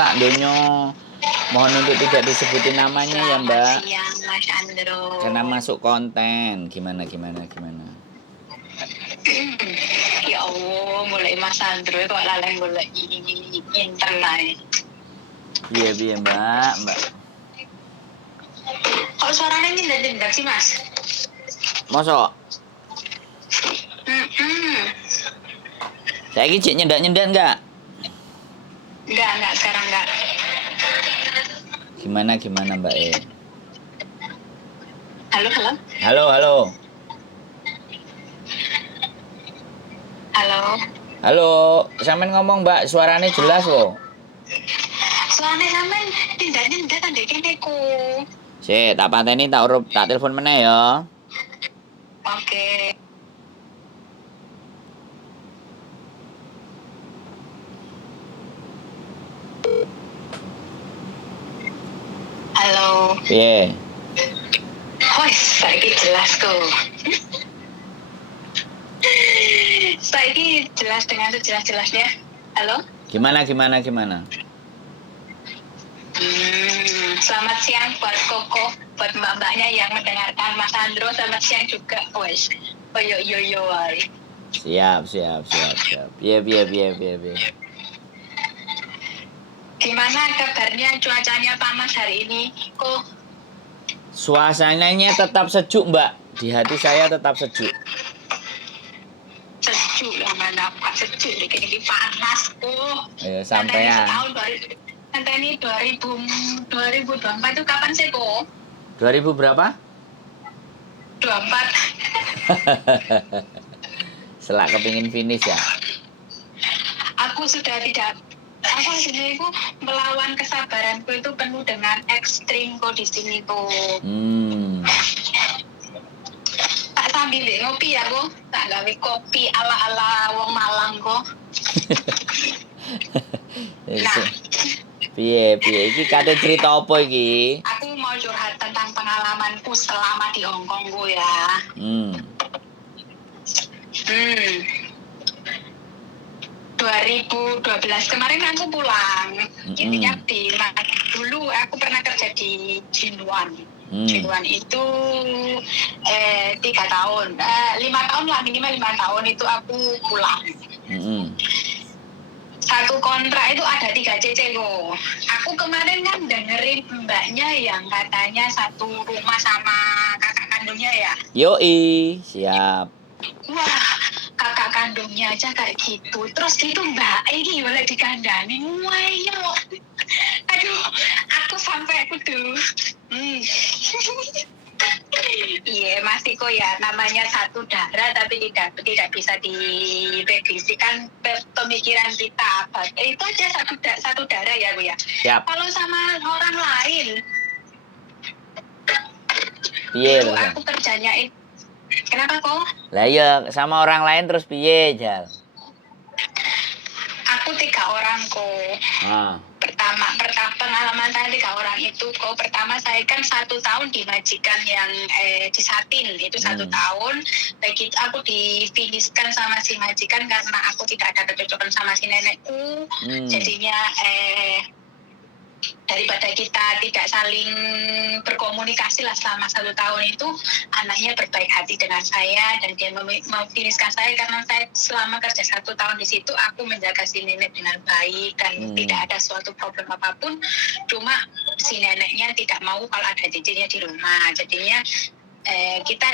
sak donya. Mohon untuk tidak disebutin namanya ya, Mbak. Selamat siang, Mas Andro. Karena masuk konten. Gimana? Ya Allah, mulai Mas Andro kok lalai mulai internet. Piye, Mbak? Kok suaranya nyendak-nyendak sih, Mas? Mosok? Saiki cek nyendak-nyendak enggak? Enggak, sekarang enggak. Gimana Mbak E? Halo. Halo. Halo, sampean ngomong Mbak, suaranya jelas kok. Suaranya sampean nyendak-nyendak kan dek kene ku. Sik, tak pateni tak telepon meneh ya. Oke. Halo. Piye? Wes, saiki jelas kok. Saiki jelas dengan sejelas-jelasnya. Halo? Gimana? Selamat siang buat Koko, buat mbak-mbaknya yang mendengarkan Mas Andro. Selamat siang juga, wes. Yo. Siap. Piye. Gimana kabarnya, cuacanya panas hari ini? Kok Suasananya tetap sejuk, Mbak. Di hati saya tetap sejuk. sejuk lah, mana Pak sejuk, ini panas kok. Sampean. Nanti ini 2024 itu kapan sih kok? 2000 berapa? 24. Selak kepingin finish ya. Aku sebenarnya itu melawan kesabaranku itu penuh dengan ekstrim kok di sini tuh. Tak sambil ngopi ya kok, tak gawe kopi ala wong Malang kok. Nah, piye iki kate cerita apa iki? Aku mau curhat tentang pengalamanku selama di Hong Kong ku ya. 2012 kemarin aku pulang. Intinya dulu aku pernah kerja di Jinwan. Jinwan itu 3 tahun, 5 tahun lah, minimal 5 tahun itu aku pulang. Satu kontrak itu ada 3 cc loh. Aku kemarin kan dengerin mbaknya yang katanya satu rumah sama kakak kandungnya ya. Yoi, siap. Wah, kakak kandungnya aja kayak gitu. Terus gitu mbak ini boleh dikandani. Wayo. Aduh, aku sampai tuh. Iya, masih kok ya, namanya satu darah tapi tidak bisa didefinisikan pemikiran kita. Itu aja satu darah ya Bu ya. Siap. Kalau sama orang lain, piye dulu aku kerjanya itu. Kenapa kok? Lah iya, sama orang lain terus piye, Jal? Aku 3 orang kok. Pertama pengalaman saya 3 orang itu kok. Pertama saya kan 1 tahun di majikan yang di Satin itu 1 tahun. Begitu aku difinishkan sama si majikan karena aku tidak ada kecocokan sama si nenekku. Jadinya daripada kita tidak saling berkomunikasi lah selama 1 tahun itu, anaknya berbaik hati dengan saya dan dia memfinishkan saya karena saya selama kerja 1 tahun di situ aku menjaga si nenek dengan baik dan tidak ada suatu problem apapun. Cuma si neneknya tidak mau kalau ada cicitnya di rumah, jadinya kita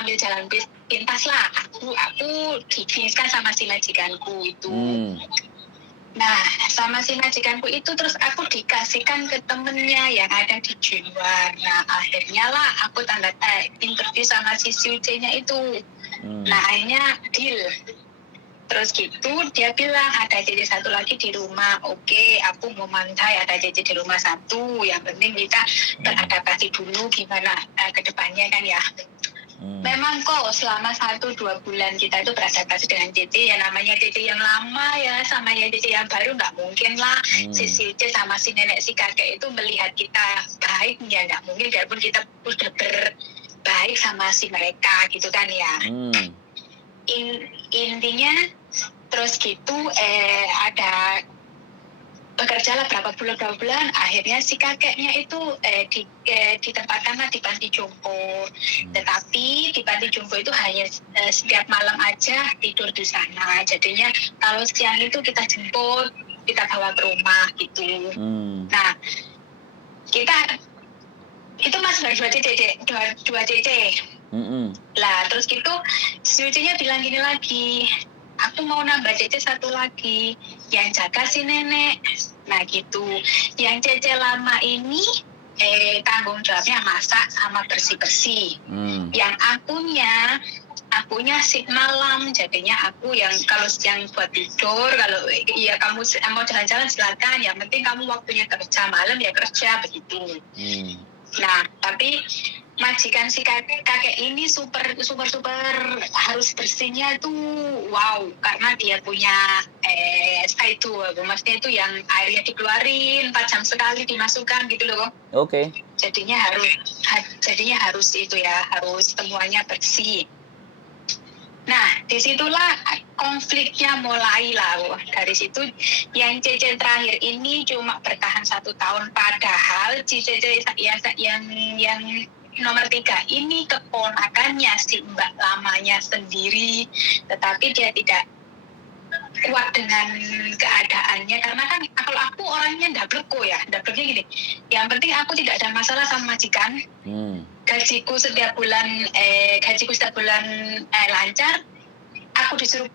ambil jalan pintas lah. Aku difinishkan sama si majikanku itu. Nah, sama si majikanku itu terus aku dikasihkan ke temennya yang ada di Jinwan. Nah, akhirnya lah aku interview sama si CUC-nya itu. Nah, akhirnya deal. Terus gitu, dia bilang ada cici 1 lagi di rumah. Oke, aku mau mantai ada cici di rumah 1. Yang penting kita beradaptasi dulu gimana ke depannya kan ya. Memang kok selama 1-2 bulan kita itu beradaptasi dengan Cici, ya namanya Cici yang lama ya sama ya Cici yang baru nggak mungkin lah. Si Cici sama si nenek si kakek itu melihat kita baik ya nggak mungkin, biarpun kita udah berbaik sama si mereka gitu kan ya. Intinya terus gitu ada bekerja lah berapa bulan, akhirnya si kakeknya itu ditempatkanlah di panti jompo. Tetapi di panti jompo itu hanya setiap malam aja tidur di sana. Jadinya kalau siang itu kita jemput, kita bawa ke rumah gitu. Nah, kita itu masih baru 2 cc. Lah terus gitu si Ucinya bilang gini lagi, aku mau nambah cece 1 lagi yang jaga si nenek. Nah gitu, yang cece lama ini tanggung jawabnya masak sama bersih-bersih. Yang akunya shift malam, jadinya aku yang kalau siang buat tidur, kalau ya kamu mau jalan-jalan silakan, yang penting kamu waktunya kerja, malam ya kerja begitu. Nah tapi majikan si kakek ini super harus bersihnya tuh wow, karena dia punya itu maksudnya itu yang airnya dikeluarin 4 jam sekali dimasukkan gitu loh. Oke. Jadinya harus itu ya, harus semuanya bersih. Nah, disitulah konfliknya mulai lah. Dari situ yang Cece terakhir ini cuma bertahan 1 tahun, padahal Cece yang nomor 3 ini keponakannya si mbak lamanya sendiri, tetapi dia tidak kuat dengan keadaannya, karena kan kalau aku orangnya dableknya gini, yang penting aku tidak ada masalah sama majikan. Gajiku setiap bulan lancar, aku disuruh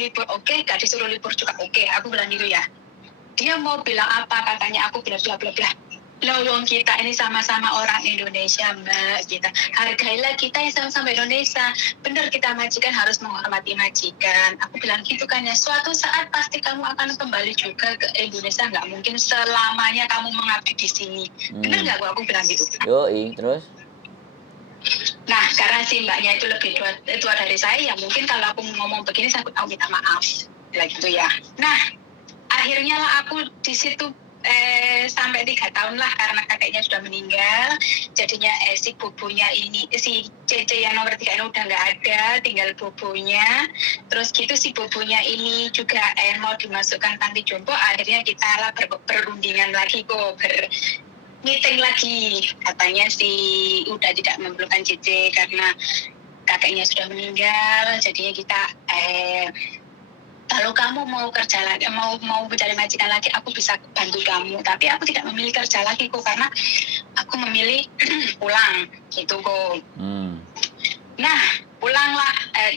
libur oke, gak disuruh libur juga oke, aku bilang gitu ya. Dia mau bilang apa, katanya aku bla bla bla bla. Lowong kita ini sama-sama orang Indonesia, Mbak, kita hargailah kita yang sama-sama Indonesia. Benar, kita majikan harus menghormati majikan. Aku bilang gitu kan ya, suatu saat pasti kamu akan kembali juga ke Indonesia, nggak mungkin selamanya kamu mengabdi di sini. Benar nggak aku bilang gitu? Yoi, terus? Nah, karena si mbaknya itu lebih tua dari saya, ya mungkin kalau aku ngomong begini saya aku minta maaf, bilang gitu ya. Nah, akhirnya lah aku di situ sampai 3 tahun lah, karena kakeknya sudah meninggal. Jadinya si bubunya ini, si Cece yang nomor 3 ini udah nggak ada, tinggal bubunya. Terus gitu si bubunya ini juga mau dimasukkan panti jompo. Akhirnya kita lah berundingan lagi kok, meeting lagi. Katanya si udah tidak memerlukan Cece karena kakeknya sudah meninggal. Jadinya kita kalau kamu mau kerja lagi, mau mencari majikan lagi, aku bisa bantu kamu. Tapi aku tidak memilih kerja lagi kok, karena aku memilih pulang gitu kok. Nah, pulanglah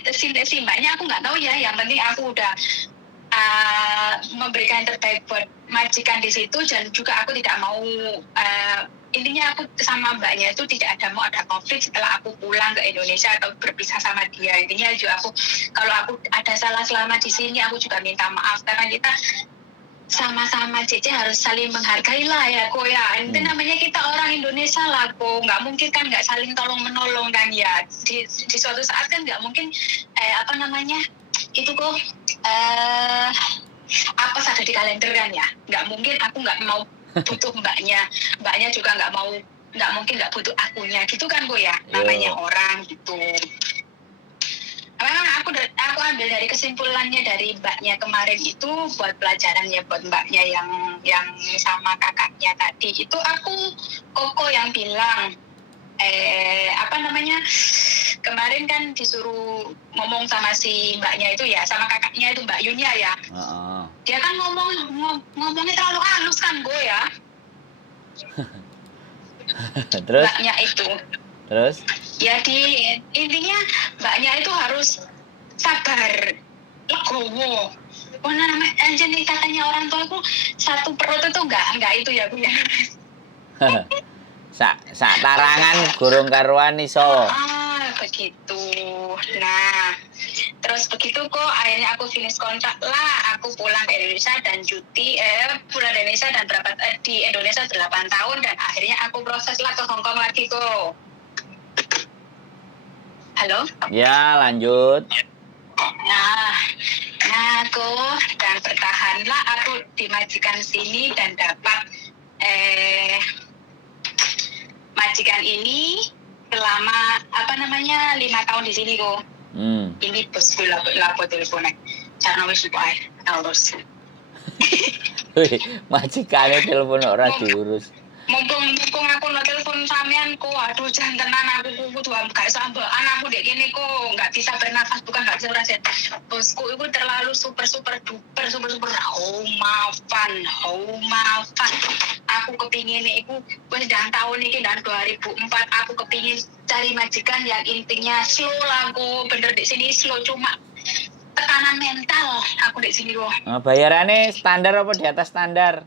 si mbaknya aku nggak tahu ya. Yang penting aku udah memberikan yang terbaik buat majikan di situ, dan juga aku tidak mau intinya aku sama mbaknya itu tidak ada mau ada konflik setelah aku pulang ke Indonesia atau berpisah sama dia. Intinya juga aku, kalau aku ada salah selama di sini, aku juga minta maaf, karena kita sama-sama Cece harus saling menghargai lah ya kok ya. Itu namanya kita orang Indonesia lah kok, nggak mungkin kan nggak saling tolong menolong kan ya. Di suatu saat kan nggak mungkin itu kok apa ada di kalender kan ya. Nggak mungkin aku nggak mau butuh mbaknya juga nggak mungkin nggak butuh akunya gitu kan kok ya. Namanya orang gitu. Aku ambil dari kesimpulannya dari mbaknya kemarin itu buat pelajaran ya, buat mbaknya yang sama kakaknya tadi itu, aku Koko yang bilang kemarin kan disuruh ngomong sama si mbaknya itu ya, sama kakaknya itu Mbak Yunya ya. Dia kan ngomongnya terlalu halus kan gue ya. Terus? Mbaknya itu. Terus? Ya intinya mbaknya itu harus sabar, legowo. Namanya anjir, katanya orang tua aku satu perut itu enggak itu ya Bu ya. Sak tarangan gurung karuan iso. Begitu. Nah, terus begitu kok akhirnya aku finish kontrak lah, aku pulang ke Indonesia dan cuti pulang ke Indonesia dan di Indonesia 8 tahun, dan akhirnya aku proses lah ke Hong Kong lagi kok. Halo? Ya, lanjut. Nah kok, dan bertahanlah aku di majikan sini dan dapat majikan ini selama 5 tahun di sini kok. Ini bosku lapo teleponnya. Karena wis lupa terus. Wih, majikane telepon ora diurus. Mumpung aku lo telepon sampean kok, aduh jantenan aku kudu gak sambean aku dek gini kok nggak bisa bernafas, bukan nggak bisa bernafas. Bosku itu terlalu super duper maafan. Aku kepingin itu wes dan tahun ini dan 2004 aku kepingin cari majikan yang intinya slow lah kok, bener di sini slow, cuma tekanan mental aku di sini kok. Bayarannya standar apa di atas standar?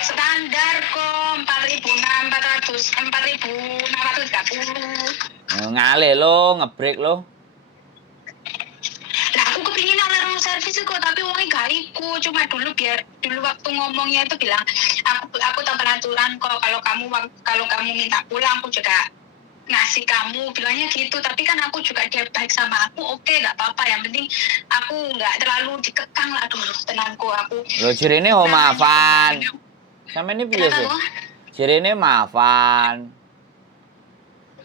Standar kok 4.630. Ngalih lo, ngebreak lo. Lah aku kepingin alarm servis kok, tapi uangnya gak iku. Cuma dulu waktu ngomongnya itu bilang aku tahu peraturan kok, kalau kamu minta pulang aku juga ngasih kamu, bilangnya gitu. Tapi kan aku juga dia baik sama aku, oke nggak apa-apa, yang penting aku nggak terlalu dikekang lah dulu, tenangku aku. Lo jirine maafan. Sampe ini piye sih? Jirine maafan.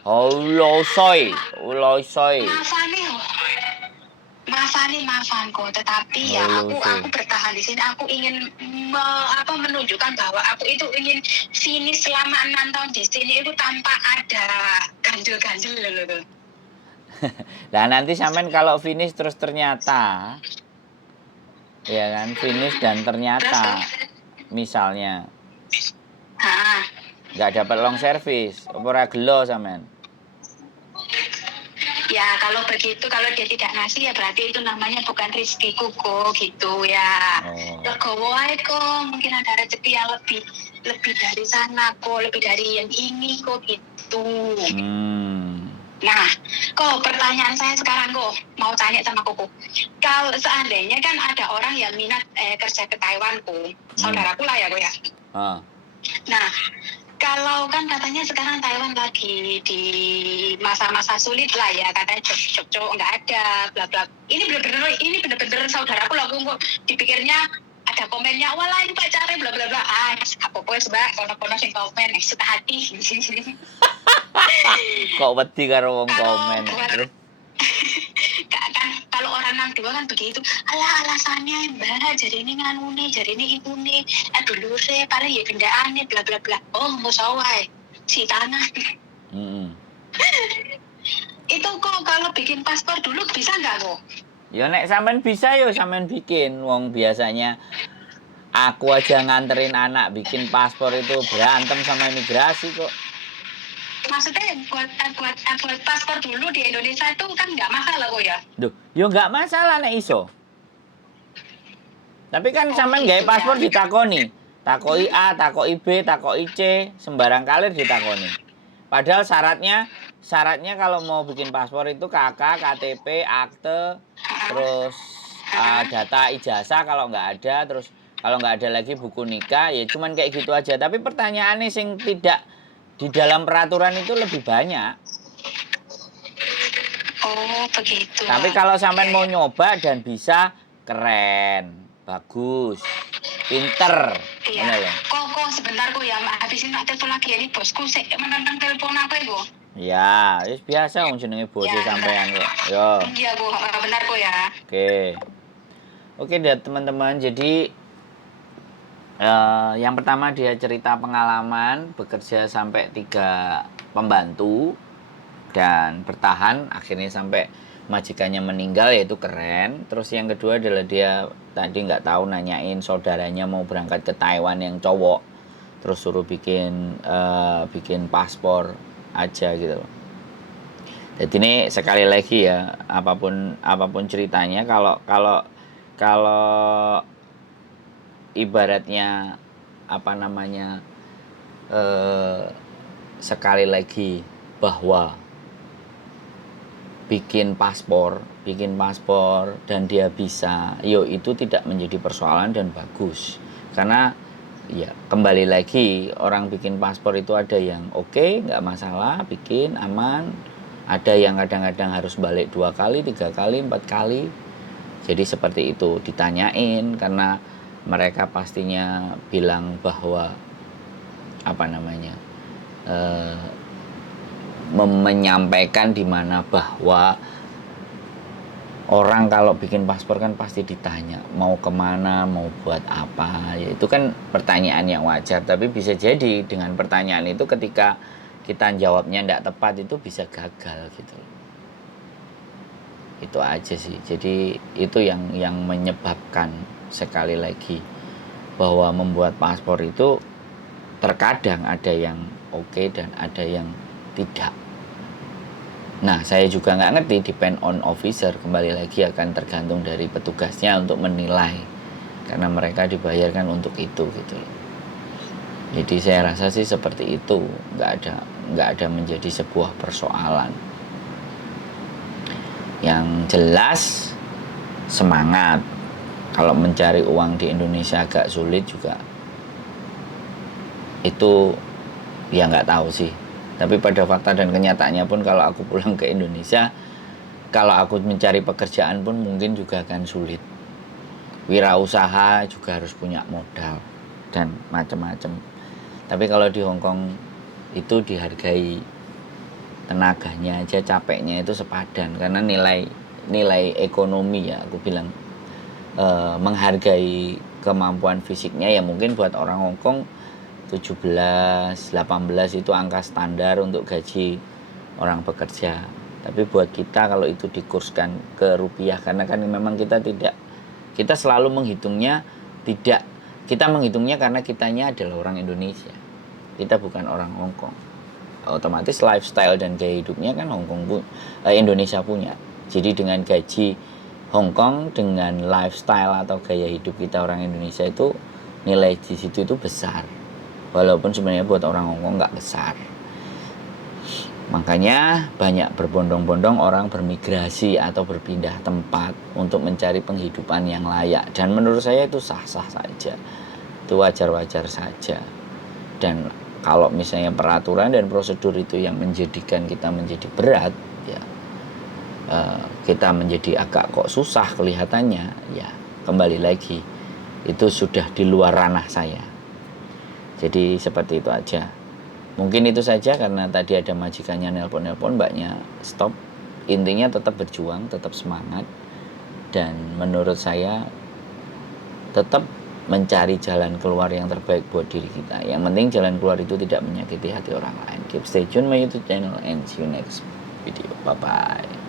Ulosoy. Maafan kok, tetapi ya aku bertahan di sini. Aku ingin menunjukkan bahwa aku itu ingin finish selama 6 tahun di sini itu tanpa ada ganjil-ganjil loh. Nah nanti sampean kalau finish terus ternyata, ya kan, finish dan ternyata misalnya nggak dapat long service, apa ora gelo sampean? Ya kalau begitu, kalau dia tidak ngasih ya berarti itu namanya bukan rezekiku kok, gitu ya. Legowo ae kok, mungkin ada rezeki yang lebih dari sana kok, lebih dari yang ini kok, gitu. Nah, kok pertanyaan saya sekarang kok mau tanya sama Koko. Kalau seandainya kan ada orang yang minat kerja ke Taiwan kok, saudaraku lah ya kok ya. Nah, kalau kan katanya sekarang Taiwan lagi di masa-masa sulit lah ya, katanya cocok nggak ada, bla bla. Ini bener-bener saudaraku lah kok, dipikirnya ada komennya, walah ini pacarnya bla bla bla. Apa sebab kono-kono sing komen suka hati. Kok wedi karo wong komen. Terus kan kalau orang nang dua kan begitu, alasannya mbak jadi ini nganune, jadi ini ibune, dulu saya paling ya pindahannya bla bla bla. Oh mau sawai si tanah. Itu kok kalau bikin paspor dulu bisa nggak kok? Ya nek sampean bisa yo sampean bikin. Wong biasanya aku aja nganterin anak bikin paspor itu berantem sama imigrasi kok. Maksudnya buat paspor dulu di Indonesia itu kan nggak masalah kok ya? Duh, yo nggak masalah nek iso. Tapi kan sampean gawe paspor ditakoni. Takoi A, takoi B, takoi C, sembarang kalir ditakoni. Padahal syaratnya kalau mau bikin paspor itu KK, KTP, akte, terus data ijazah kalau nggak ada, terus kalau nggak ada lagi buku nikah, ya cuman kayak gitu aja. Tapi pertanyaannya sing tidak di dalam peraturan itu lebih banyak. Oh begitu. Tapi kalau sampean mau nyoba dan bisa, keren, bagus, pinter. Iya. Kok sebentar kok ya, habisin tak telepon lagi ya, ini bosku menentang telepon apa ya kok? Ya, biasa wong jenenge bosnya sampean kok. Yo. Iya Bu, benar kok ya. Oke deh teman-teman. Jadi yang pertama dia cerita pengalaman bekerja sampai 3 pembantu dan bertahan akhirnya sampai majikannya meninggal, yaitu keren. Terus yang kedua adalah dia tadi nggak tahu nanyain saudaranya mau berangkat ke Taiwan yang cowok, terus suruh bikin paspor aja gitu loh. Jadi ini sekali lagi ya, apapun ceritanya, kalau ibaratnya sekali lagi bahwa bikin paspor dan dia bisa, itu tidak menjadi persoalan dan bagus. Karena ya kembali lagi, orang bikin paspor itu ada yang oke, nggak masalah, bikin aman. Ada yang kadang-kadang harus balik 2 kali, 3 kali, 4 kali. Jadi seperti itu, ditanyain karena mereka pastinya bilang bahwa menyampaikan di mana bahwa orang kalau bikin paspor kan pasti ditanya mau kemana, mau buat apa, ya itu kan pertanyaan yang wajar. Tapi bisa jadi dengan pertanyaan itu ketika kita jawabnya tidak tepat itu bisa gagal gitu. Itu aja sih. Jadi itu yang menyebabkan sekali lagi bahwa membuat paspor itu terkadang ada yang oke dan ada yang tidak. Nah, saya juga nggak ngerti, depend on officer, kembali lagi akan tergantung dari petugasnya untuk menilai, karena mereka dibayarkan untuk itu gitu. Jadi saya rasa sih seperti itu, nggak ada menjadi sebuah persoalan. Yang jelas semangat. Kalau mencari uang di Indonesia agak sulit juga, itu ya nggak tahu sih. Tapi pada fakta dan kenyataannya pun kalau aku pulang ke Indonesia, kalau aku mencari pekerjaan pun mungkin juga akan sulit. Wirausaha juga harus punya modal dan macam-macam. Tapi kalau di Hong Kong itu dihargai tenaganya aja, capeknya itu sepadan, karena nilai ekonomi ya aku bilang menghargai kemampuan fisiknya. Ya mungkin buat orang Hong Kong 17, 18 itu angka standar untuk gaji orang bekerja. Tapi buat kita kalau itu dikurskan ke rupiah, karena kan memang kita selalu menghitungnya kita menghitungnya karena kitanya adalah orang Indonesia. Kita bukan orang Hong Kong. Otomatis lifestyle dan gaya hidupnya kan Indonesia punya. Jadi dengan gaji Hong Kong dengan lifestyle atau gaya hidup kita orang Indonesia itu nilai di situ itu besar. Walaupun sebenarnya buat orang Hong Kong nggak besar. Makanya banyak berbondong-bondong orang bermigrasi atau berpindah tempat untuk mencari penghidupan yang layak. Dan menurut saya itu sah-sah saja. Itu wajar-wajar saja. Dan kalau misalnya peraturan dan prosedur itu yang menjadikan kita menjadi berat, ya kita menjadi agak kok susah kelihatannya, ya kembali lagi itu sudah di luar ranah saya. Jadi seperti itu aja. Mungkin itu saja karena tadi ada majikannya nelpon mbaknya stop. Intinya tetap berjuang, tetap semangat, dan menurut saya tetap mencari jalan keluar yang terbaik buat diri kita. Yang penting jalan keluar itu tidak menyakiti hati orang lain. Keep stay tune my YouTube channel and see you next video. Bye bye.